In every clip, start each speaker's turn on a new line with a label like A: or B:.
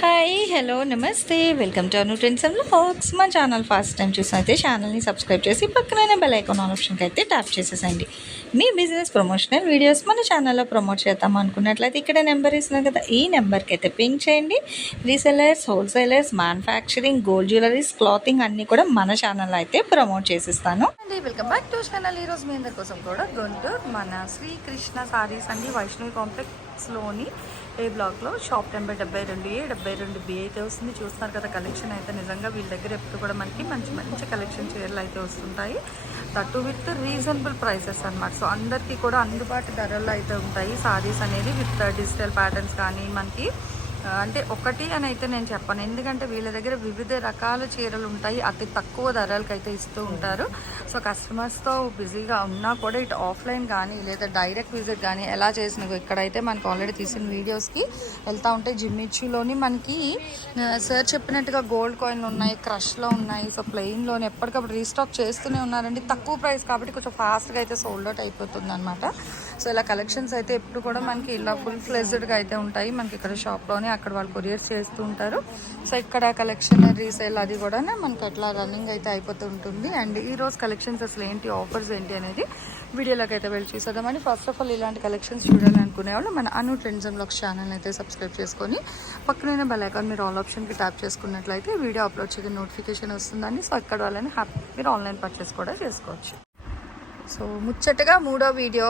A: Hi hello నమస్తే welcome to Anu trends and facts మా channel first time చూసినైతే ఛానల్ని సబ్స్క్రైబ్ చేసి పక్కనే బెల్ ఐకాన్ ఆప్షన్కి అయితే ట్యాప్ చేసేసండి మీ బిజినెస్ ప్రమోషనల్ వీడియోస్ మన ఛానల్లో ప్రమోట్ చేద్దాం అనుకున్నట్లయితే ఇక్కడ నెంబర్ ఇస్తున్నాం కదా ఈ నెంబర్కి అయితే పింక్ చేయండి. Resellers wholesalers manufacturing gold jewelleries clothing అన్నీ కూడా మన ఛానల్లో అయితే ప్రమోట్ చేసిస్తాను. అండి వెల్కమ్ బ్యాక్ టు ఛానల్ ఈరోజు మీ అందరి కోసం కూడా గుంటూరు మన శ్రీకృష్ణ సారీస్ అండి వైష్ణవి కాంప్లెక్స్లోని ఏ బ్లాక్లో షాప్ నెంబర్ డెబ్బై రెండు ఏ డెబ్బై రెండు బి అయితే వస్తుంది. చూస్తున్నారు కదా కలెక్షన్ అయితే నిజంగా వీళ్ళ దగ్గర ఎప్పుడు కూడా మనకి మంచి మంచి కలెక్షన్ చీరలు అయితే వస్తుంటాయి. తట్టు విత్ రీజనబుల్ ప్రైసెస్ అన్నమాట. సో అందరికీ కూడా అందుబాటు ధరల్లో అయితే ఉంటాయి. సారీస్ అనేది విత్ డిజిటల్ ప్యాటర్న్స్ కానీ మనకి అంటే ఒకటి అని అయితే నేను చెప్పను. ఎందుకంటే వీళ్ళ దగ్గర వివిధ రకాల చీరలు ఉంటాయి. అతి తక్కువ ధరలకు అయితే ఇస్తూ ఉంటారు. సో కస్టమర్స్తో బిజీగా ఉన్నా కూడా ఇటు ఆఫ్లైన్ కానీ లేదా డైరెక్ట్ విజిట్ కానీ ఎలా చేసినవి ఇక్కడైతే మనకు ఆల్రెడీ తీసిన వీడియోస్కి వెళ్తూ ఉంటే జిమ్మిచ్చులోని మనకి సార్ చెప్పినట్టుగా గోల్డ్ కాయిన్లు ఉన్నాయి క్రష్లో ఉన్నాయి. సో ప్లెయిన్లోని ఎప్పటికప్పుడు రీస్టాక్ చేస్తూనే ఉన్నారండి. తక్కువ ప్రైస్ కాబట్టి కొంచెం ఫాస్ట్గా అయితే సోల్డ్ అవుట్ అయిపోతుంది అనమాట సో ఇలా కలెక్షన్స్ అయితే ఎప్పుడు కూడా మనకి ఇలా ఫుల్ ఫ్లెజ్డ్గా అయితే ఉంటాయి. మనకి ఇక్కడ షాప్లోనే అక్కడ వాళ్ళు కొరియర్స్ చేస్తూ ఉంటారు. సో ఇక్కడ కలెక్షన్ రీసేల్ అది కూడా మనకి అట్లా రన్నింగ్ అయితే అయిపోతూ ఉంటుంది. అండ్ ఈ రోజు కలెక్షన్స్ అసలు ఏంటి ఆఫర్స్ ఏంటి అనేది వీడియోలోకి అయితే వెళ్ళి చూసేద్దామని ఫస్ట్ ఆఫ్ ఆల్ ఇలాంటి కలెక్షన్స్ చూడాలనుకునే వాళ్ళు మన Anu trends and blogs channel అయితే సబ్స్క్రైబ్ చేసుకొని పక్కనైన బెల్ ఐకాన్ మీరు ఆల్ ఆప్షన్కి ట్యాప్ చేసుకున్నట్లయితే వీడియో అప్లోడ్ చేయడం నోటిఫికేషన్ వస్తుందని సో అక్కడ వాళ్ళని హ్యాపీ మీరు ఆన్లైన్ పర్చేస్ కూడా చేసుకోవచ్చు. సో ముచ్చటగా మూడో వీడియో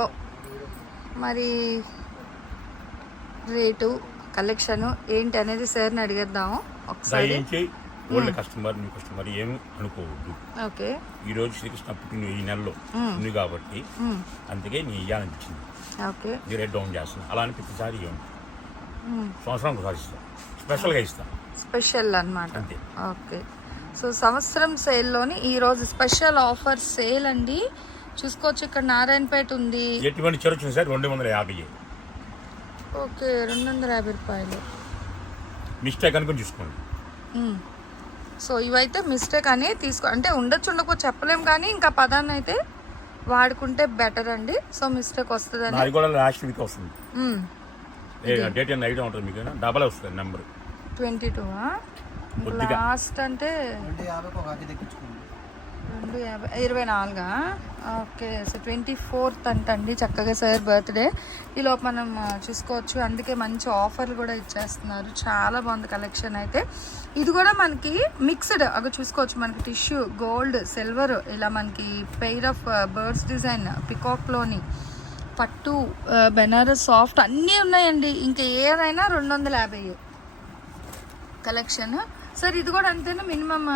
A: మరి రేటు కలెక్షన్ ఏంటి అనేది సార్ని అడిగేద్దాము. ఒకసారి.
B: ఓల్డ్ కస్టమర్ న్యూ కస్టమర్ ఏమి అనుకోవద్దు.
A: ఓకే.
B: ఈ రోజు శ్రీకృష్ణ పుట్టిన ఈ నెలలో ఉంది కాబట్టి. అందుకే నీ ఇయ్యాలనిపించింది.
A: ఓకే.
B: నీ రేట్ డౌన్ చేస్తున్నా. అలా అని ప్రతిసారి ఇవ్వండి. సంవత్సరం ఒకసారి ఇస్తాం. స్పెషల్గా ఇస్తాం.
A: స్పెషల్ అన్నమాట.
B: అంతే.
A: ఓకే. సో సంవత్సరం సేల్లోని ఈరోజు స్పెషల్ ఆఫర్ సేల్ అండి. చూసుకోవచ్చు ఇక్కడ నారాయణపేట ఉంది.
B: ఎటువంటి చీర సార్ రెండు వందల యాభై
A: ఓకే రెండు వందల యాభై రూపాయలు.
B: మిస్టేక్ అనుకుని చూసుకోండి
A: మ్మ్. సో ఇవైతే మిస్టేక్ అని తీసుకో అంటే ఉండొచ్చు ఉండకపోతే చెప్పలేం కానీ ఇంకా పదాన్ని అయితే వాడుకుంటే బెటర్ అండి. సో మిస్టేక్ వస్తుందని.
B: నాది కూడా లాస్ట్ వీక్ వస్తుంది. డేట్ అని ఐడియా ఉంటుంది మీకు డబల్ వస్తుంది నెంబర్.
A: Twenty two. లాస్ట్ అంటే
C: రెండు
A: యాభై ఇరవై నాలుగా? ఓకే సో ట్వంటీ ఫోర్త్ అంటండి చక్కగా సార్ బర్త్డే. ఈలోపు మనం చూసుకోవచ్చు. అందుకే మంచి ఆఫర్లు కూడా ఇచ్చేస్తున్నారు. చాలా బాగుంది కలెక్షన్ అయితే. ఇది కూడా మనకి మిక్స్డ్ అక్కడ చూసుకోవచ్చు. మనకి టిష్యూ గోల్డ్ సిల్వర్ ఇలా మనకి పెయిర్ ఆఫ్ బర్డ్స్ డిజైన్ పికాక్లోని పట్టు బెనారస్ సాఫ్ట్ అన్నీ ఉన్నాయండి. ఇంకా ఏదైనా రెండు వందల యాభై కలెక్షన్. సార్ ఇది కూడా అంతేనా? మినిమమ్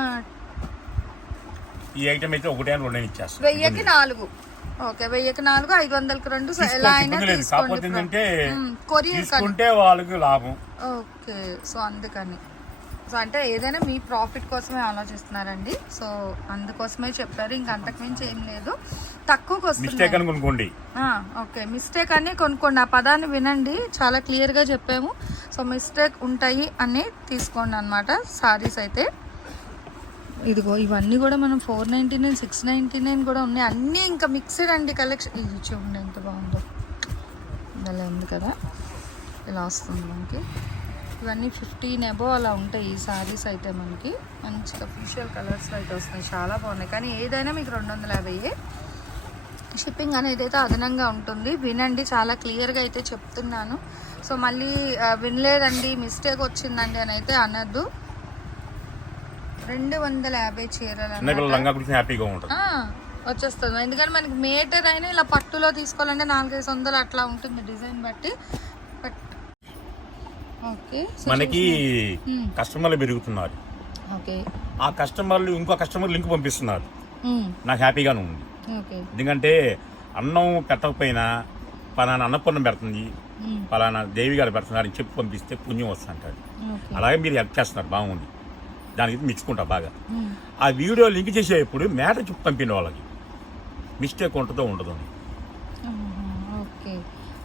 B: ఈ ఐటమ్ అయితే ఒకటే రెండే ఇచ్చేస్తాం
A: వెయ్యికి నాలుగు. ఓకే వెయ్యికి నాలుగు ఐదు వందలకి రెండు ఎలా అయినా
B: కాకపోతే ఏంటంటే తీసుకుంటే వాళ్ళకి లాభం.
A: ఓకే సో అందుకని. సో అంటే ఏదైనా మీ ప్రాఫిట్ కోసమే ఆలోచిస్తున్నారండి. సో అందుకోసమే చెప్పారు. ఇంకా అంతకుమించి ఏం లేదు. తక్కువకి
B: మిస్టేక్
A: వస్తుంది
B: కొనుక్కోండి.
A: ఓకే. మిస్టేక్ అని కొనుక్కోండి. ఆ పదాన్ని వినండి. చాలా క్లియర్గా చెప్పాము. సో మిస్టేక్ ఉంటాయి అని తీసుకోండి అనమాట సారీస్ అయితే. ఇదిగో ఇవన్నీ కూడా మనం four ninety nine six ninety nine కూడా ఉన్నాయి. అన్నీ ఇంకా మిక్స్డ్ అండి కలెక్షన్ ఇది చూడండి ఎంత బాగుందో. ఇలా ఉంది కదా. ఇలా వస్తుంది మనకి. ఇవన్నీ ఫిఫ్టీన్ అబో అలా ఉంటాయి ఈ సారీస్ అయితే మనకి. మంచిగా ఫిషియల్ కలర్స్లో అయితే వస్తున్నాయి. చాలా బాగున్నాయి. కానీ ఏదైనా మీకు రెండు వందల యాభై షిప్పింగ్ అనేది అయితే అదనంగా ఉంటుంది. వినండి చాలా క్లియర్గా అయితే చెప్తున్నాను. సో మళ్ళీ వినలేదండి మిస్టేక్ వచ్చిందండి అని అయితే అనద్దు. రెండు వందల యాభై చీరలు.
B: లంగా కుడితే హ్యాపీగా ఉంటుంది.
A: వచ్చేస్తుంది. ఎందుకంటే మనకి మీటర్ అయినా ఇలా పట్టులో తీసుకోవాలంటే నాలుగైదు వందలు అట్లా ఉంటుంది డిజైన్ బట్టి. బట్ ఓకే
B: మనకి. కస్టమర్లు పెరుగుతున్నారు.
A: ఓకే.
B: ఆ కస్టమర్లు ఇంకో కస్టమర్ లింక్ పంపిస్తున్నారు. నాకు హ్యాపీగానే ఉంది. ఎందుకంటే అన్నం పెట్టకపోయినా పలానా అన్నపూర్ణం పెడుతుంది. పలానా దేవి గారు పెడుతున్నారు అని చెప్పి పంపిస్తే పుణ్యం వస్తుంటారు అలాగే మీరు హెల్ప్ చేస్తున్నారు బాగుంది. దానికి మెచ్చుకుంటా బాగా. ఆ వీడియో లింక్ చేసేటప్పుడు మ్యాటర్ చెప్పి పంపిన వాళ్ళకి. మిస్టేక్ ఉంటుందో ఉండదు
A: ఓకే.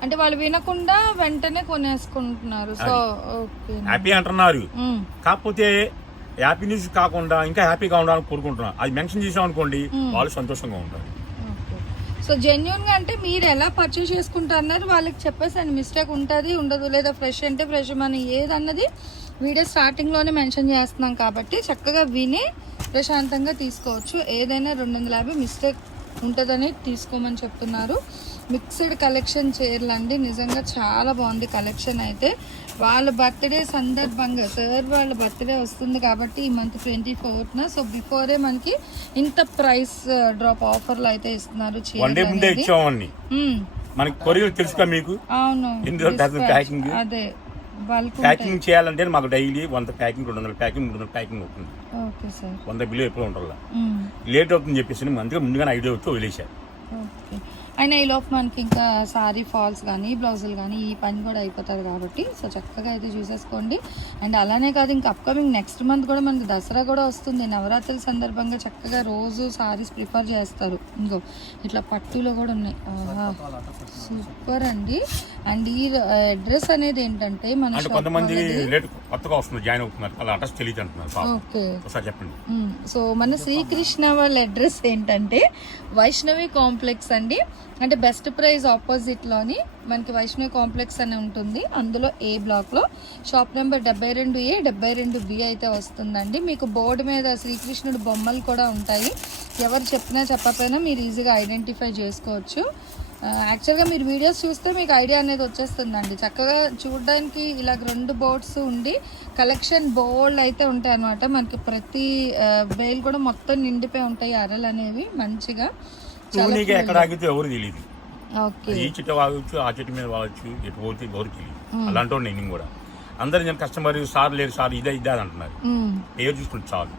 A: అంటే వాళ్ళు వినకుండా వెంటనే కొనేసుకుంటున్నారు. So okay.
B: హ్యాపీ అంటున్నారు. కాకపోతే హ్యాపీ న్యూస్ కాకుండా ఇంకా హ్యాపీగా ఉండాలని కోరుకుంటున్నాను అది మెన్షన్ చేసాం అనుకోండి వాళ్ళు సంతోషంగా ఉంటారు.
A: సో జెన్యున్గా అంటే మీరు ఎలా పర్చేస్ చేసుకుంటున్నారు వాళ్ళకి చెప్పేసండి మిస్టేక్ ఉంటుంది ఉండదు. లేదా ఫ్రెష్ అంటే ఫ్రెష్ మన ఏదన్నది వీడియో స్టార్టింగ్లోనే మెన్షన్ చేస్తున్నాం కాబట్టి చక్కగా విని ప్రశాంతంగా తీసుకోవచ్చు. ఏదైనా రెండు వందల యాభై మిస్టేక్ ఉంటుందని తీసుకోమని చెప్తున్నారు. మిక్స్డ్ కలెక్షన్ చీరలు అండి. నిజంగా చాలా బాగుంది కలెక్షన్ అయితే. వాళ్ళ బర్త్డే సందర్భంగా సార్ వాళ్ళ బర్త్డే వస్తుంది కాబట్టి ఈ మంత్ ట్వంటీ ఫోర్త్న సో బిఫోరే మనకి ఇంత ప్రైస్ డ్రాప్ ఆఫర్లు అయితే ఇస్తున్నారు చీరలు.
B: మనకి కొరియర్ తెలుసుగా మీకు?
A: అవును? అదే.
B: ప్యాకింగ్ చేయాలంటే మాకు డైలీ వంద ప్యాకింగ్ రెండు వందల ప్యాకింగ్ మూడు వందల ప్యాకింగ్ అవుతుంది. వంద బిల్లు ఎప్పుడు ఉండాలి. లేట్ అవుతుందని చెప్పేసి అందుకే ముందుగానే ఐడియా వచ్చి వదిలేశారు.
A: అయినా ఈ లోపు మనకి ఇంకా సారీ ఫాల్స్ కానీ బ్లౌజులు కానీ ఈ పని కూడా అయిపోతుంది కాబట్టి సో చక్కగా అయితే చూసేసుకోండి. అండ్ అలానే కాదు ఇంకా అప్కమింగ్ నెక్స్ట్ మంత్ కూడా మనకి దసరా కూడా వస్తుంది. నవరాత్రుల సందర్భంగా చక్కగా రోజు సారీస్ ప్రిఫర్ చేస్తారు. ఇంకో ఇట్లా పట్టులో కూడా ఉన్నాయి. సూపర్ అండి. అండ్ ఈ అడ్రస్ అనేది ఏంటంటే మన
B: అంటే కొత్తగా వస్తున్నారు జాయిన్ అవుతున్నారు. వాళ్ళ అడ్రస్ తెలియదు అంటున్నారు ఒకసారి చెప్పండి.
A: సో మన శ్రీకృష్ణ వాళ్ళ అడ్రస్ ఏంటంటే వైష్ణవి కాంప్లెక్స్ అండి. అంటే బెస్ట్ ప్రైజ్ ఆపోజిట్లోని మనకి వైష్ణవి కాంప్లెక్స్ అని ఉంటుంది. అందులో ఏ బ్లాక్లో? షాప్ నెంబర్ డెబ్బై రెండు ఏ డెబ్బై రెండు బి అయితే వస్తుందండి. మీకు బోర్డు మీద శ్రీకృష్ణుడు బొమ్మలు కూడా ఉంటాయి. ఎవరు చెప్పినా చెప్పకపోయినా మీరు ఈజీగా ఐడెంటిఫై చేసుకోవచ్చు. యాక్చువల్గా మీరు వీడియోస్ చూస్తే మీకు ఐడియా అనేది వచ్చేస్తుందండి. చక్కగా చూడడానికి ఇలా రెండు బోర్డ్స్ ఉండి కలెక్షన్ బోల్డ్ అయితే ఉంటాయి అనమాట మనకి ప్రతి బేల్ కూడా మొత్తం నిండిపోయి ఉంటాయి అరలు అనేవి మంచిగా
B: తూనీగా ఎక్కడ ఆగితే ఎవరు తెలియదు. ఈ చెట్టు వాగచ్చు ఆ చెట్టు మీద వాగచ్చు ఎటు పోతే ఎవరు తెలియదు. అలాంటి వాడు నేను కూడా. అందరు నేను కస్టమర్ సార్ లేదు సార్ ఇదే ఇదే అంటున్నారు.
A: మ్మ్.
B: పేరు చూసుకుంటే చాలు.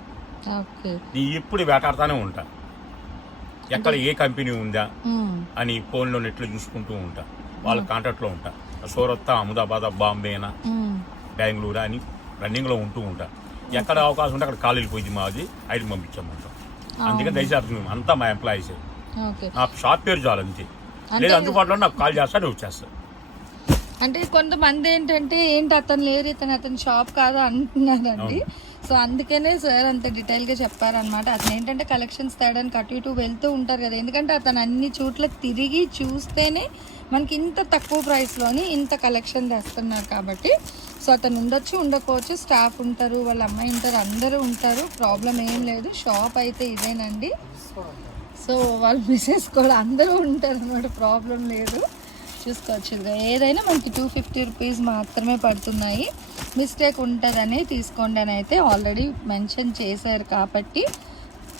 B: ఎప్పుడు వేటాడుతూనే ఉంటా. ఎక్కడ ఏ కంపెనీ ఉందా. అని ఫోన్లో నెట్లో చూసుకుంటూ ఉంటా. వాళ్ళ కాంటాక్ట్లో ఉంటా. సూరత్ అహ్మదాబాద్ బాంబేనా. బెంగళూరు అని రన్నింగ్లో ఉంటూ ఉంటా. ఎక్కడ అవకాశం ఉంటే అక్కడ కాల్ వెళ్ళిపోయింది మాది ఐడి పంపించామంటాం. అందుకే దయచేసి మేము అంతా మా ఎంప్లాయీస్ నా షాప్ పేరు చాలు అంతే. లేదు అందుబాటులో నాకు కాల్ చేస్తా నేను వచ్చేస్తా
A: అంటే కొంతమంది ఏంటంటే ఏంటి అతను లేరు ఇతను అతని షాప్ కాదు అంటున్నారండి. సో అందుకనే సార్ అంత డీటెయిల్గా చెప్పారనమాట అతను ఏంటంటే కలెక్షన్స్ తేడానికి అటు ఇటు వెళ్తూ ఉంటారు కదా. ఎందుకంటే అతను అన్ని చోట్ల తిరిగి చూస్తేనే మనకి ఇంత తక్కువ ప్రైస్లోని ఇంత కలెక్షన్ తెస్తున్నారు కాబట్టి. సో అతను ఉండొచ్చు ఉండకపోవచ్చు స్టాఫ్ ఉంటారు వాళ్ళ అమ్మాయి ఉంటారు అందరూ ఉంటారు. ప్రాబ్లం ఏం లేదు. షాప్ అయితే ఇదేనండి. సో వాళ్ళ మిసెస్ కూడా అందరూ ఉంటారు అనమాట ప్రాబ్లం లేదు. చూసుకోవచ్చు ఏదైనా మనకి టూ ఫిఫ్టీ రూపీస్ మాత్రమే పడుతున్నాయి. మిస్టేక్ ఉంటుందని తీసుకోండి అని అయితే ఆల్రెడీ మెన్షన్ చేశారు కాబట్టి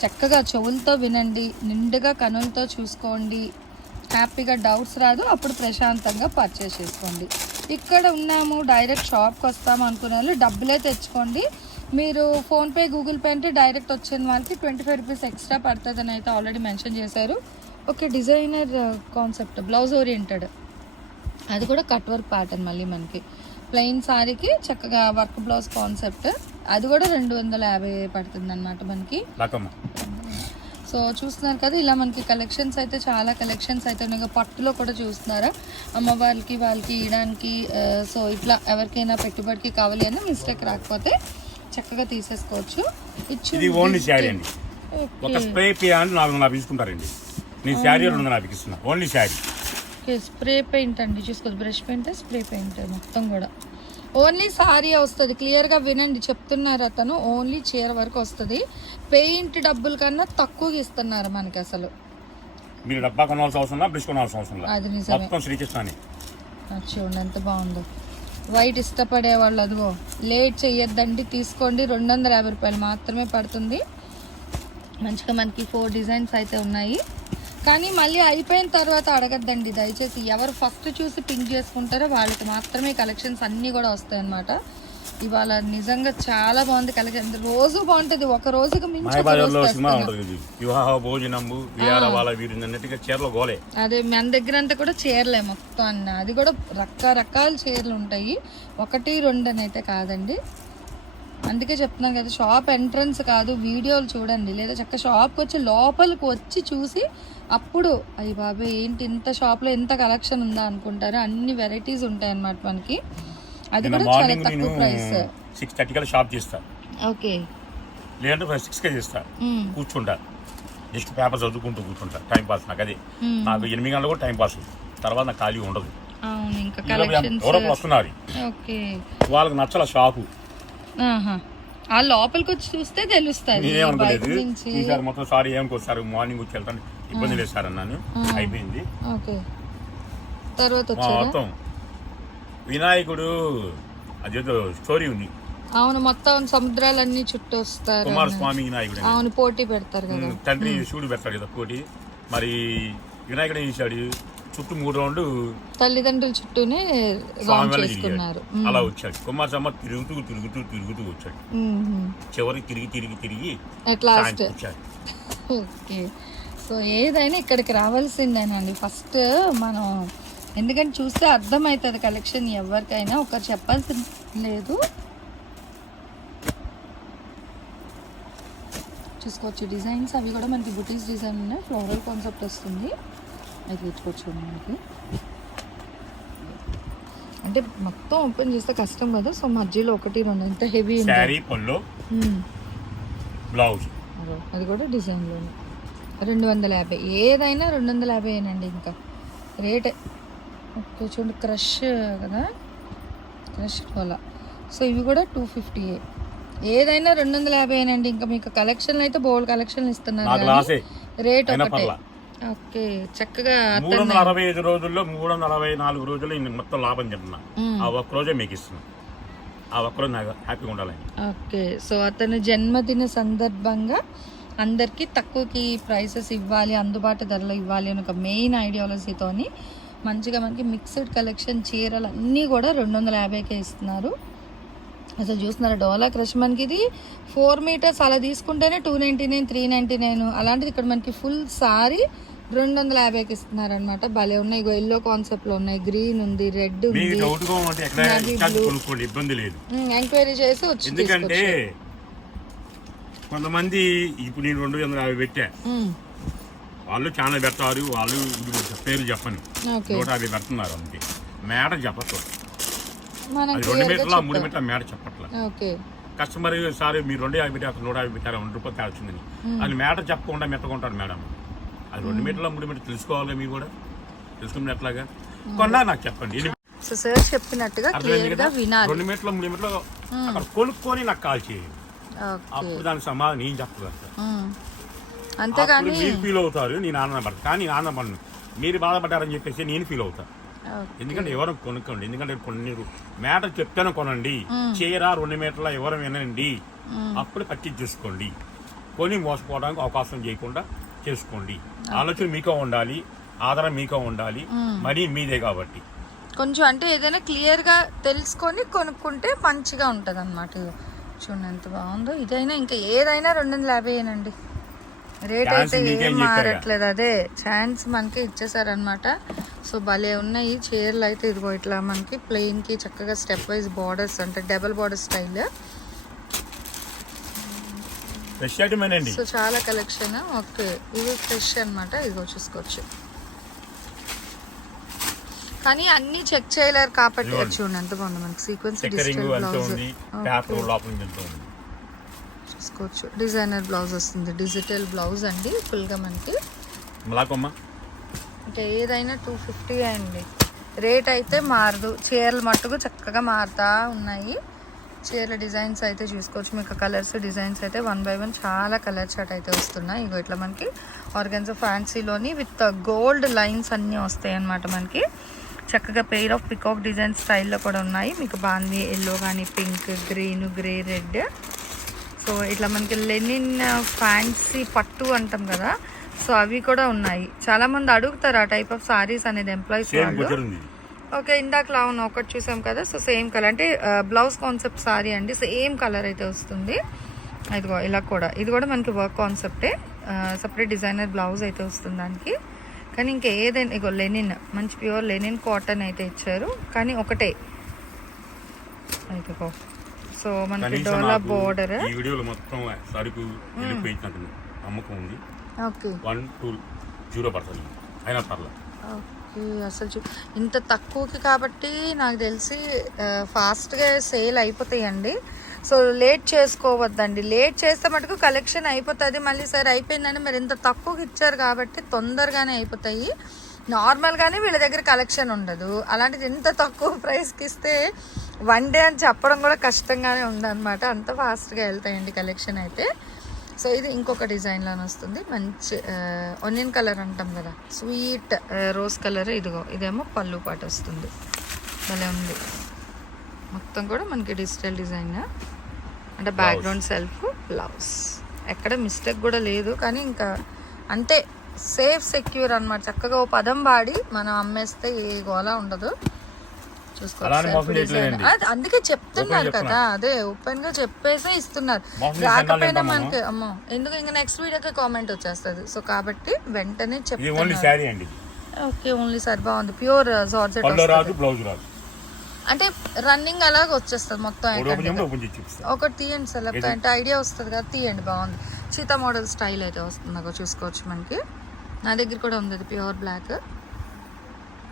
A: చక్కగా చెవులతో వినండి నిండుగా కనులతో చూసుకోండి. హ్యాపీగా డౌట్స్ రాదు అప్పుడు ప్రశాంతంగా పర్చేస్ చేసుకోండి. ఇక్కడ ఉన్నాము డైరెక్ట్ షాప్కి వస్తాము అనుకునే వాళ్ళు డబ్బులే తెచ్చుకోండి. మీరు ఫోన్పే గూగుల్ పే అంటే డైరెక్ట్ వచ్చిన వాళ్ళకి ట్వంటీ ఫైవ్ రూపీస్ ఎక్స్ట్రా పడుతుందని అయితే ఆల్రెడీ మెన్షన్ చేశారు. Okay designer concept blouse oriented అది కూడా కట్ వర్క్ ప్యాటర్న్ మళ్ళీ మనకి. ప్లెయిన్ సారీకి చక్కగా వర్క్ బ్లౌజ్ కాన్సెప్ట్ అది కూడా రెండు వందల యాభై పడుతుంది అనమాట మనకి సో చూస్తున్నారు కదా ఇలా మనకి కలెక్షన్స్ అయితే చాలా కలెక్షన్స్ అయితే ఉన్నాయి. ఇంకా పట్టులో కూడా చూస్తున్నారా? అమ్మ వాళ్ళకి వాళ్ళకి ఇవ్వడానికి సో ఇట్లా ఎవరికైనా పెట్టుబడికి కావాలి అని మిస్టేక్ రాకపోతే చక్కగా తీసేసుకోవచ్చు. ఇచ్చు
B: ఇది ఓన్లీ శారీ అండి. ఒక స్ప్రే నాలుగు వందల యాభై తీసుకుంటారండి. నీ శారీ రెండు యాభైకి ఇస్తున్నా. ఓన్లీ శారీ
A: స్ప్రే పెయింట్ అండి చూసుకోవచ్చు బ్రష్ పెయింట్ స్ప్రే పెయింట్ మొత్తం కూడా. ఓన్లీ సారీ వస్తుంది క్లియర్గా వినండి చెప్తున్నారు అతను ఓన్లీ చీర వరకు వస్తుంది. పెయింట్ డబ్బుల కన్నా తక్కువగా ఇస్తున్నారు మనకి అసలు.
B: మీరు డబ్బా కొనాల్సిన అవసరం బ్రిష్ కొనాల్సిన అవసరం.
A: అది నిజమే.
B: మొత్తం శ్రీకృష్ణని.
A: అది చూడండి ఎంత బాగుందో. వైట్ ఇష్టపడే వాళ్ళు అదిగో లేట్ చెయ్యొద్దండి తీసుకోండి రెండు వందల యాభై రూపాయలు మాత్రమే పడుతుంది. మంచిగా మనకి ఫోర్ డిజైన్స్ అయితే ఉన్నాయి. కానీ మళ్ళీ అయిపోయిన తర్వాత అడగద్దండి. దయచేసి ఎవరు ఫస్ట్ చూసి పింక్ చేసుకుంటారో వాళ్ళకి మాత్రమే కలెక్షన్స్ అన్నీ కూడా వస్తాయి అన్నమాట ఇవాళ నిజంగా చాలా బాగుంది కలెక్షన్. రోజు బాగుంటుంది. ఒక రోజుకి మించి అదే మన దగ్గర అంతా కూడా చీరలే మొత్తం అన్న. అది కూడా రకరకాల చీరలు ఉంటాయి. ఒకటి రెండు అని అయితే కాదండి. అందుకే చెప్తున్నాను కదా షాప్ ఎంట్రన్స్ కాదు వీడియోలు చూడండి. లేదా చక్క షాప్కి వచ్చి లోపలికి వచ్చి చూసి అప్పుడు అయ్యి బాబాయ్ ఏంటి ఇంత షాప్లో ఇంత కలెక్షన్ ఉందా అనుకుంటారు. అన్ని వెరైటీస్ ఉంటాయి అన్నమాట మనకి. అది కూడా చాలా తక్కువ ప్రైస్.
B: సిక్స్ థర్టీ కల్లా షాప్ చేస్తా.
A: ఓకే.
B: లేదంటే సిక్స్కే చేస్తా. కూర్చుంటా. జస్ట్ పేపర్ చదువుకుంటూ కూర్చుంటా. టైం పాస్ నాకు అదే. నాకు ఎనిమిది గంటలు కూడా టైం పాస్ తర్వాత నాకు ఖాళీ ఉండదు. ఎవరో వస్తున్నారు.
A: ఓకే.
B: వాళ్ళకి నచ్చల షాపు.
A: ఆ లోపలికి వచ్చి చూస్తే తెలుస్తుంది
B: నేనేమనుకోలేదు ఈసారి మొత్తం సారీ ఏమనుకోసారి మార్నింగ్ వచ్చి వెళ్తాను. ఇబ్బంది లేదు సార్ అన్నాను. అయిపోయింది.
A: ఓకే. తర్వాత
B: మొత్తం వినాయకుడు అదేదో స్టోరీ ఉంది.
A: అవును మొత్తం సముద్రాలన్నీ చుట్టూ వస్తారు
B: కుమారస్వామి వినాయకుడు.
A: అవును పోటీ పెడతారు కదా.
B: తండ్రి శివుడు పెడతాడు కదా పోటీ. మరి వినాయకుడు ఏం చేశాడు? చుట్టూ మూడు రౌండ్లు
A: తల్లిదండ్రుల చుట్టూనే చేసుకున్నారు.
B: అలా వచ్చాడు. కుమారస్వామి తిరుగుతూ తిరుగుతూ తిరుగుతూ వచ్చాడు. చివరికి తిరిగి తిరిగి తిరిగి వచ్చాడు.
A: ఓకే. సో ఏదైనా ఇక్కడికి రావాల్సిందేనండి. ఫస్ట్ మనం ఎందుకంటే చూస్తే అర్థమవుతుంది కలెక్షన్ ఎవరికైనా ఒకరు చెప్పాల్సిన లేదు. చూసుకోవచ్చు డిజైన్స్ అవి కూడా మనకి బుటీస్ డిజైన్ ఉన్నాయి. ఫ్లోరల్ కాన్సెప్ట్ వస్తుంది. అది తెచ్చుకోవచ్చు మనకి. అంటే మొత్తం ఓపెన్ చేస్తే కష్టం కదా. సో మధ్యలో ఒకటి రెండు ఎంత హెవీ
B: పళ్ళు బ్లౌజ్.
A: అది కూడా డిజైన్లోనే. రెండు వందల యాభై. ఏదైనా రెండు వందల యాభైనండి ఇంకా. రేటే. ఓకే చూడండి క్రష్ కదా? క్రష్ అలా సో ఇవి కూడా టూ ఫిఫ్టీ ఏదైనా రెండు వందల యాభైనండి ఇంకా మీకు కలెక్షన్లు అయితే బోల్డ్ కలెక్షన్లు ఇస్తున్నారు రేట్ ఒకటే. ఓకే చక్కగా
B: మూడు వందల అరవై ఐదు రోజుల్లో మూడు వందల అరవై నాలుగు రోజుల్లో మొత్తం లాభం చెప్తున్నా. ఆ ఒక్క రోజే మీకు ఇస్తున్నా. ఆ ఒక్క రోజు నాకు హ్యాపీగా ఉండాలని.
A: ఓకే సో అతని జన్మదిన సందర్భంగా అందరికీ తక్కువకి ప్రైసెస్ ఇవ్వాలి అందుబాటు ధరలో ఇవ్వాలి అని ఒక మెయిన్ ఐడియాలజీతోని మంచిగా మనకి మిక్స్డ్ కలెక్షన్ చీరలు అన్నీ కూడా రెండు వందల యాభైకే ఇస్తున్నారు. అసలు చూస్తున్నారా డోలా క్రష్ మనకి ఇది ఫోర్ మీటర్స్ అలా తీసుకుంటేనే two ninety nine three ninety nine అలాంటిది ఇక్కడ మనకి ఫుల్ సారీ రెండు వందల యాభైకి ఇస్తున్నారు అనమాట భలే ఉన్నాయి. ఇగో ఎల్లో కాన్సెప్ట్లో ఉన్నాయి. గ్రీన్ ఉంది రెడ్ ఉంది. ఎంక్వైరీ చేసి వచ్చి
B: ఎందుకంటే కొంతమంది ఇప్పుడు నేను రెండు వందల యాభై పెట్టా. వాళ్ళు చాలా పెడతారు వాళ్ళు పేరు చెప్పను. నూట యాభై పెడుతున్నారు అంతే మేడ చెప్పచ్చు అది రెండు మీటర్ల మూడు. మీటర్ల మేడ చెప్పట్ల.
A: ఓకే.
B: కస్టమర్ సార్ మీరు రెండు యాభై పెట్టి అక్కడ నూట యాభై పెట్టారు రెండు రూపాయలు తేడా వచ్చిందని. అది మేడ చెప్పకుండా మెత్తకుంటారు మేడం. అది రెండు మీటర్ల మూడు మీటర్లు తెలుసుకోవాలి మీరు కూడా. తెలుసుకుని ఎట్లాగా? కొన్నా నాకు చెప్పండి.
A: సో సార్ చెప్పినట్టుగా వినాలి.
B: రెండు మీటర్ల మూడు మీటర్లు అక్కడ కొనుక్కొని నాకు కాల్ చేయండి. అప్పుడు దానికి సమాధానం నేను చెప్పగలుగుతాను
A: అంతేగాని
B: మీరు ఫీల్ అవుతారు నేను ఆనందపడతాను కానీ ఆనందపడను మీరు బాధపడ్డారని చెప్పేసి నేను ఫీల్ అవుతాను. ఎందుకంటే ఎవరు కొనుక్కోండి ఎందుకంటే కొన్ని మేటర్ చెప్తాను కొనండి. చీర రెండు మీటర్ల ఎవరు వినండి. అప్పుడు పర్చేజ్ చేసుకోండి. కొని మోసపోవడానికి అవకాశం చేయకుండా చేసుకోండి. ఆలోచన మీకో ఉండాలి ఆధారం మీకో ఉండాలి. మనీ మీదే కాబట్టి.
A: కొంచెం అంటే ఏదైనా క్లియర్గా తెలుసుకొని కొనుక్కుంటే మంచిగా ఉంటది అనమాట చూడండి ఎంత బాగుందో. ఇదైనా ఇంకా ఏదైనా రెండు వందల యాభైనండి రేట్ అయితే ఏం. మారట్లేదు అదే. ఛాన్స్ మనకి ఇచ్చేసారనమాట సో భలే ఉన్నాయి. చీరలు అయితే ఇదిగో ఇట్లా మనకి ప్లెయిన్కి చక్కగా స్టెప్ వైజ్ బార్డర్స్ అంటే డబల్ బార్డర్ స్టైల్ సో చాలా కలెక్షన్ ఓకే ఇవి ఫ్రెష్ అన్నమాట. ఇదిగో చూసుకోవచ్చు. కానీ అన్ని చెక్ చేయలేరు కాబట్టి. చూడండి ఎంత బాగుంది మనకి. సీక్వెన్స్ చూసుకోవచ్చు. డిజైనర్ బ్లౌజ్ వస్తుంది. డిజిటల్ బ్లౌజ్ అండి. ఫుల్గా మనకి ఇంకా ఏదైనా టూ ఫిఫ్టీ అండి. రేట్ అయితే మారదు. చీరలు మట్టుకు చక్కగా మారుతా ఉన్నాయి. చీరల డిజైన్స్ అయితే చూసుకోవచ్చు. మీకు కలర్స్ డిజైన్స్ అయితే వన్ బై వన్ చాలా కలర్ చాట్ అయితే వస్తున్నాయి. ఇగో ఇట్లా మనకి ఆర్గన్స్ ఫ్యాన్సీలోని విత్ గోల్డ్ లైన్స్ అన్నీ వస్తాయి అన్నమాట మనకి. చక్కగా పెయిర్ ఆఫ్ పికాక్ డిజైన్ స్టైల్లో కూడా ఉన్నాయి. మీకు బాంది ఎల్లో కానీ pink green grey red so ఇట్లా మనకి లెనిన్ ఫ్యాన్సీ పట్టు అంటాం కదా. సో అవి కూడా ఉన్నాయి. చాలా మంది అడుగుతారు ఆ టైప్ ఆఫ్ సారీస్ అనేది ఎంప్లాయీస్ వాళ్ళు. ఓకే ఇందాక లావున ఒకటి చూసాం కదా. సో సేమ్ కలర్ అంటే బ్లౌజ్ కాన్సెప్ట్ సారీ అండి. సేమ్ కలర్ అయితే వస్తుంది. ఇదిగో ఇలా కూడా. ఇది కూడా మనకి వర్క్ కాన్సెప్టే సపరేట్ డిజైనర్ బ్లౌజ్ అయితే వస్తుంది దానికి. కానీ ఇంకా ఏదైనా ఇగో లెనిన్ మంచి ప్యూర్ లెనిన్ కాటన్ అయితే ఇచ్చారు. కానీ ఒకటే. ఇదిగో. సో మనకి డోలా బోర్డర్.
B: ఈ వీడియోలో మొత్తం సరుకు ఉంది.
A: ఓకే.
B: వన్ టూ జీరో పడుతుంది. అయినా పర్లేదు.
A: ఓకే అసలు చూ ఇంత తక్కువకి కాబట్టి నాకు తెలిసి ఫాస్ట్గా సేల్ అయిపోతాయండి. సో లేట్ చేసుకోవద్దండి. లేట్ చేస్తే మటుకు కలెక్షన్ అయిపోతుంది. మళ్ళీ సరే అయిపోయిందని మరి ఇంత తక్కువకి ఇచ్చారు కాబట్టి తొందరగానే అయిపోతాయి. నార్మల్గానే వీళ్ళ దగ్గర కలెక్షన్ ఉండదు. అలాంటిది ఇంత తక్కువ ప్రైస్కి ఇస్తే వన్ డే అని చెప్పడం కూడా కష్టంగానే ఉందన్నమాట. అంత ఫాస్ట్గా వెళ్తాయండి కలెక్షన్ అయితే. సో ఇది ఇంకొక డిజైన్లోనే వస్తుంది. మంచి ఒనియన్ కలర్ అంటాం కదా. స్వీట్ రోజ్ కలర్ ఇదిగో ఇదేమో పళ్ళు పాట వస్తుంది. భలే ఉంది. మొత్తం కూడా మనకి డిజిటల్ డిజైన్. అంటే బ్యాక్గ్రౌండ్ సెల్ఫ్ బ్లౌజ్ ఎక్కడ మిస్టేక్ కూడా లేదు కానీ ఇంకా అంటే సేఫ్ సెక్యూర్ అన్నమాట. చక్కగా ఓ పదం వాడి మనం అమ్మేస్తే ఏ గోలా ఉండదు. అది అందుకే చెప్తున్నారు కదా అదే ఓపెన్గా చెప్పేసే ఇస్తున్నారు. రాకపోయినా మనకి అమ్మో ఎందుకు ఇంకా నెక్స్ట్ వీడియోకి కామెంట్ వచ్చేస్తుంది. సో కాబట్టి వెంటనే
B: అండి.
A: ఓకే ఓన్లీ సార్ బాగుంది. ప్యూర్ జార్జెట్
B: బ్లౌజ్ రాదు.
A: అంటే రన్నింగ్ అలాగ వచ్చేస్తుంది మొత్తం ఒకటి తీయండి సార్ లేకపోతే అంటే ఐడియా వస్తుంది కదా తీయండి బాగుంది. చీతా మోడల్ స్టైల్ అయితే వస్తుంది అక్కడ చూసుకోవచ్చు మనకి. నా దగ్గర కూడా ఉంది అది ప్యూర్ బ్లాక్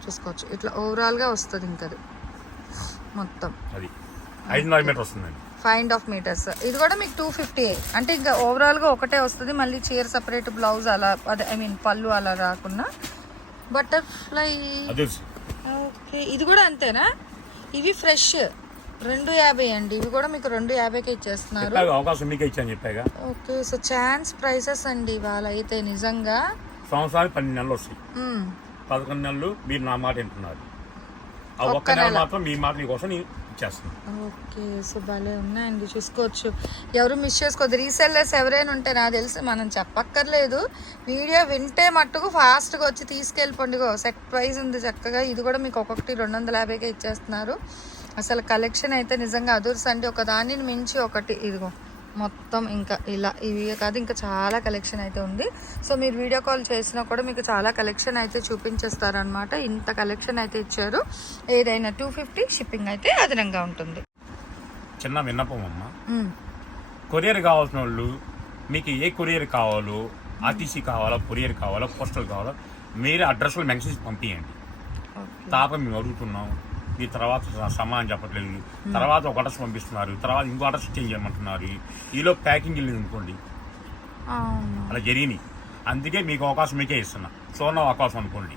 A: చూసుకోవచ్చు. ఇట్లా ఓవరాల్గా వస్తుంది ఇంకా అది మొత్తం.
B: అది. ఐదున్నర మీటర్ వస్తుందండి.
A: ఫైవ్ అండ్ హాఫ్ మీటర్స్ ఇది కూడా మీకు టూ ఫిఫ్టీ అంటే ఇంకా ఓవరాల్గా ఒకటే వస్తుంది. మళ్ళీ చీర సపరేట్ బ్లౌజ్ అలా అదే ఐ మీన్ పళ్ళు అలా రాకుండా బటర్ఫ్లై ఓకే ఇది కూడా అంతేనా? ఇవి ఫ్రెష్. రెండు యాభై అండి. ఇవి కూడా మీకు రెండు యాభైకి ఇచ్చేస్తున్నారు.
B: అవకాశం మీకే ఇచ్చాను చెప్పాగా.
A: ఓకే సో ఛాన్స్ ప్రైసెస్ అండి ఇవాళ అయితే నిజంగా.
B: సంవత్సరానికి పన్నెండు నెలలు వస్తాయి. పదకొండు నెలలు మీరు నా మాట వింటున్నారు.
A: ఒక్క
B: నెల. మాత్రం మీ మాట మీకోసం నేను
A: ఓకే సో భలే ఉన్నాయండి చూసుకోవచ్చు. ఎవరు మిస్ చేసుకోవద్దు. రీసెల్లర్స్ ఎవరైనా ఉంటే నాకు తెలిసి మనం చెప్పక్కర్లేదు. వీడియో వింటే మట్టుకు ఫాస్ట్గా వచ్చి తీసుకెళ్ళిపోండి సెట్ ప్రైస్ ఉంది చక్కగా. ఇది కూడా మీకు ఒక్కొక్కటి రెండు వందల యాభైకే ఇచ్చేస్తున్నారు. అసలు కలెక్షన్ అయితే నిజంగా అదుర్స్ అంటే ఒక దానిని మించి ఒకటి ఇదిగో. మొత్తం ఇంకా ఇలా ఇవి కాదు ఇంకా చాలా కలెక్షన్ అయితే ఉంది. సో మీరు వీడియో కాల్ చేసినా కూడా మీకు చాలా కలెక్షన్ అయితే చూపించేస్తారనమాట ఇంత కలెక్షన్ అయితే ఇచ్చారు. ఏదైనా టూ ఫిఫ్టీ షిప్పింగ్ అయితే అదనంగా ఉంటుంది.
B: చిన్న విన్నపం అమ్మ.
A: మ్మ్.
B: కొరియర్ కావాల్సిన వాళ్ళు మీకు ఏ కొరియర్ కావాలో ఆర్టీసీ కావాలా కొరియర్ కావాలా పోస్టల్ కావాలా మీరే అడ్రస్లో మెన్షన్ పంపించండి. తాప మేము అడుగుతున్నాం. మీ తర్వాత స- సమాధానం చెప్పట్లేదు. తర్వాత ఒక అడ్రస్ పంపిస్తున్నారు. తర్వాత ఇంకో అడ్రస్ చేంజ్ చేయమంటున్నారు. ఈలో ప్యాకింగ్ వెళ్ళింది అనుకోండి. అలా జరిగినాయి. అందుకే మీకు అవకాశం మీకే ఇస్తున్నా. చూడడం అవకాశం అనుకోండి.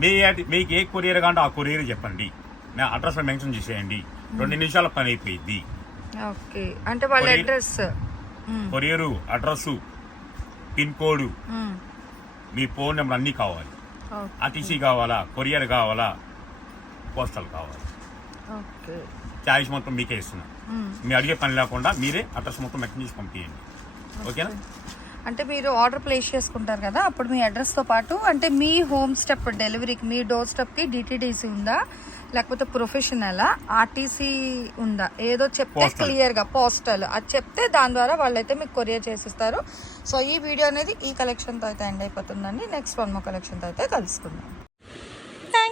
B: మీ మీకు ఏ కొరియర్ కాంటే ఆ కొరియర్ చెప్పండి. నా అడ్రస్ మెన్షన్ చేసేయండి. రెండు నిమిషాల పని అయిపోయింది.
A: ఓకే. అంటే వాళ్ళ
B: courier-
A: address.
B: Courier pin code. మీ ఫోన్ నెంబర్ అన్నీ కావాలి. ఆర్టీసీ కావాలా కొరియర్ కావాలా పోస్టల్ కావాలి.
A: ఓకే.
B: చాయిస్ మొత్తం మీకే ఇస్తున్నా.
A: మ్మ్.
B: మీ అడిగే పని లేకుండా మీరే అడ్రస్ మొత్తం మెన్షన్ చేసి పంపించండి ఓకేనా?
A: అంటే మీరు ఆర్డర్ ప్లేస్ చేసుకుంటారు కదా అప్పుడు మీ అడ్రస్తో పాటు అంటే మీ హోమ్ స్టెప్ డెలివరీకి మీ డోర్ స్టెప్కి డిటీడీసీ ఉందా? లేకపోతే ప్రొఫెషనలా ఆర్టీసీ ఉందా? ఏదో చెప్తే. క్లియర్గా పోస్టల్ అది చెప్తే దాని ద్వారా వాళ్ళైతే మీకు కొరియర్ చేసిస్తారు. సో ఈ వీడియో అనేది ఈ కలెక్షన్తో అయితే ఎండ్ అయిపోతుందండి. నెక్స్ట్ వన్ మో కలెక్షన్తో అయితే కలుసుకుందాం.